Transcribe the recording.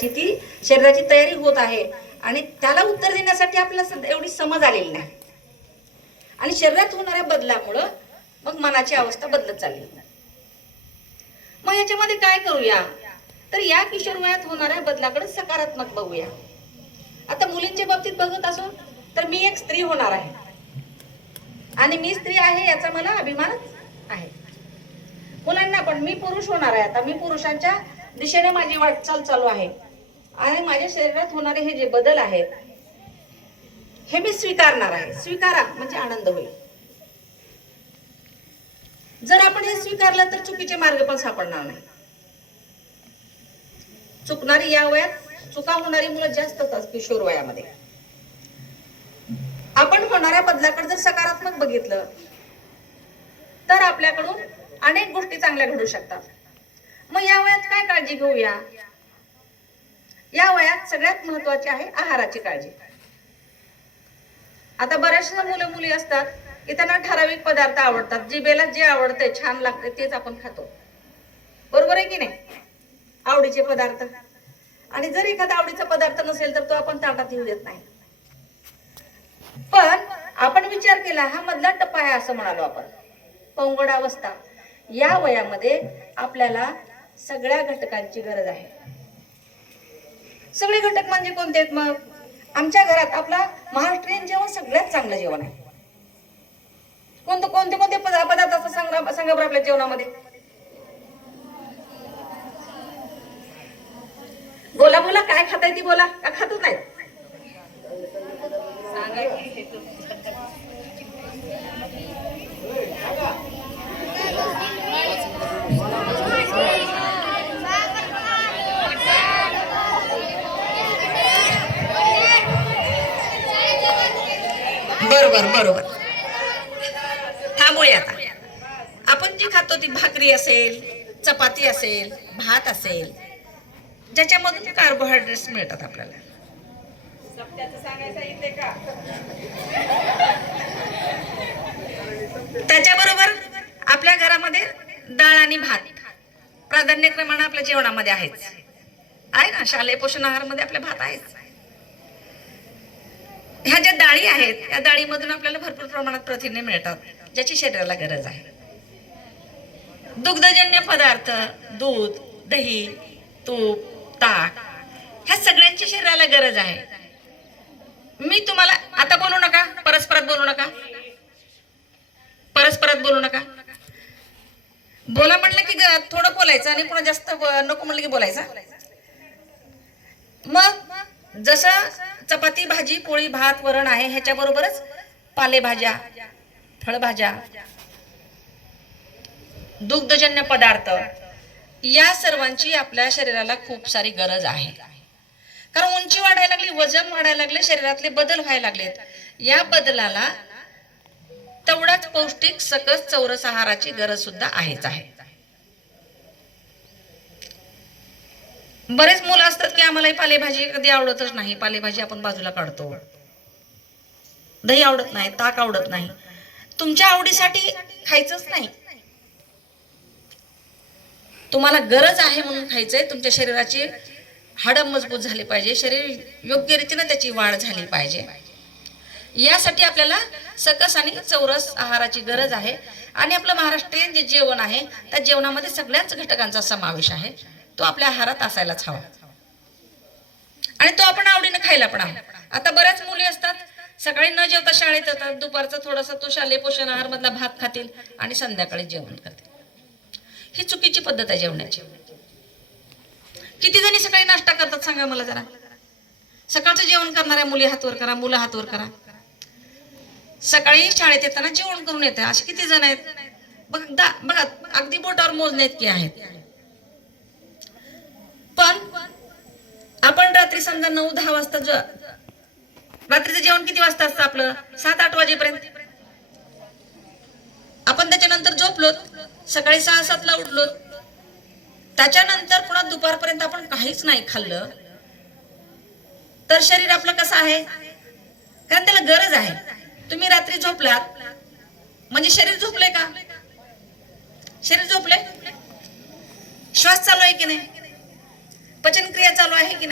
शरीराची तयारी होत आहे आणि त्याला उत्तर देण्यासाठी आपल्याला एवढी समज आलेली नाही. आणि शरीरात होणाऱ्या बदलामुळं मग मनाची अवस्था बदलत चालली. मग याच्यामध्ये काय करूया, तर या किशोर वयात होणाऱ्या बदलाकडे सकारात्मक बघूया. आता मुलींच्या बाबतीत बघत असो तर मी एक स्त्री होणार आहे आणि मी स्त्री आहे याचा मला अभिमानच आहे. मुलांना पण मी पुरुष होणार आहे, आता मी पुरुषांच्या दिशेने माझी वाटचाल चालू आहे आणि माझ्या शरीरात होणारे हे जे बदल आहेत हे मी स्वीकारणार आहे. स्वीकारा म्हणजे आनंद होईल. जर आपण हे स्वीकारलं तर चुकीचे मार्ग पण सापडणार नाही. चुकणारी या वयात चुका होणारी मुलं जास्त असतात किशोर वयामध्ये. आपण होणाऱ्या बदलाकडे जर सकारात्मक बघितलं तर आपल्याकडून अनेक गोष्टी चांगल्या घडू शकतात. मग या वयात काय काळजी घेऊया? या वयात सगळ्यात महत्वाची आहे आहाराची काळजी. आता बऱ्याचशा मुलं मुली असतात की त्यांना ठराविक पदार्थ आवडतात, जिभेला जे आवडते छान लागते तेच आपण खातो, बरोबर आहे की नाही? आवडीचे पदार्थ. आणि जर एखादा आवडीचा पदार्थ नसेल तर तो आपण ताटात येऊ देत नाही. पण आपण विचार केला हा मधला टप्पा आहे असं म्हणालो आपण, पौंगड अवस्था. या वयामध्ये आपल्याला सगळ्या घटकांची गरज आहे. सगळे घटक म्हणजे कोणते आहेत? मग आमच्या घरात आपला महाराष्ट्रीयन जेवण सगळ्यात चांगलं जेवण आहे. कोणते कोणते पदार्थ असं सांगा बरं आपल्या जेवणामध्ये. बोला बोला, काय खाताय ती बोला, का खातच नाही? बरोबर बरोबर. थांबूया आता. आपण जी खातो ती भाकरी असेल, चपाती असेल, भात असेल, ज्याच्यामधून कार्बोहायड्रेट्स मिळतात आपल्याला. त्याच्याबरोबर आपल्या घरामध्ये डाळ आणि भात प्राधान्यक्रमाने आपल्या जेवणामध्ये आहेच आहे ना. शालेय पोषण आहार मध्ये आपल्या भात आहेच. ह्या ज्या डाळी आहेत या डाळीमधून आपल्याला भरपूर प्रमाणात प्रथिने मिळतात ज्याची शरीराला गरज आहे. दुग्धजन्य पदार्थ, दूध, दही, तूप, ताक, ह्या सगळ्यांची शरीराला गरज आहे. मी तुम्हाला आता बोलू नका, परस्परात बोलू नका, परस्परात बोलू नका. बोला म्हणलं की थोडं बोलायचं आणि पुन्हा जास्त नको म्हणलं की बोलायचं. मग जसं चपाती, भाजी, पोळी, भात, वरण आहे ह्याच्या बरोबरच पालेभाज्या, फळभाज्या, दुग्धजन्य पदार्थ, या सर्वांची आपल्या शरीराला खूप सारी गरज आहे. कारण उंची वाढायला लागली, वजन वाढायला लागले, शरीरातले बदल व्हायला लागलेत. या बदलाला तेवढाच पौष्टिक सकस चौरस आहाराची गरज सुद्धा आहेच आहे. बरेच मुलं असतात की आम्हाला पालेभाजी कधी आवडतच नाही, पालेभाजी आपण बाजूला काढतो. दही आवडत नाही, ताक आवडत नाही. तुमच्या आवडीसाठी खायचंच नाही, तुम्हाला गरज आहे म्हणून खायचंय. तुमच्या शरीराची हाडं मजबूत झाली पाहिजे, शरीर योग्य रीतीने त्याची वाढ झाली पाहिजे. यासाठी आपल्याला सकस आणि चौरस आहाराची गरज आहे. आणि आपलं महाराष्ट्रीयन जे जेवण आहे त्या जेवणामध्ये सगळ्याच घटकांचा समावेश आहे. तो आपल्या आहारात असायलाच हवा आणि तो आपण आवडीने खायला पण हवा. आता बऱ्याच मुली असतात सकाळी न जेवता शाळेत जातात, दुपारचा थोडासा तो शालेय पोषण आहार मधला भात खातील आणि संध्याकाळी जेवण करतील. ही चुकीची पद्धत आहे जेवणाची. किती जणी सकाळी नाश्ता करतात सांगा मला जरा. सकाळचं जेवण करणाऱ्या मुली हातवर करा, मुलं हातवर करा. सकाळी शाळेत येताना जेवण करून येते असे किती जण आहेत बघा. बघा अगदी बोटावर मोजणे इतके आहेत. पण आपण रात्री समजा 9-10 वाजता रात्रीचं जेवण किती वाजता असतं आपलं? 7-8 वाजेपर्यंत. आपण त्याच्यानंतर झोपलो, सकाळी 6-7 ला उठलो, त्याच्यानंतर पुन्हा दुपारपर्यंत आपण काहीच नाही खाल्लं तर शरीर आपलं कसं आहे? कारण त्याला गरज आहे. तुम्ही रात्री झोपलात म्हणजे शरीर झोपलंय का? शरीर झोपलंय. श्वास चालू आहे की नाही? पचन क्रिया चालू आहे की नाही?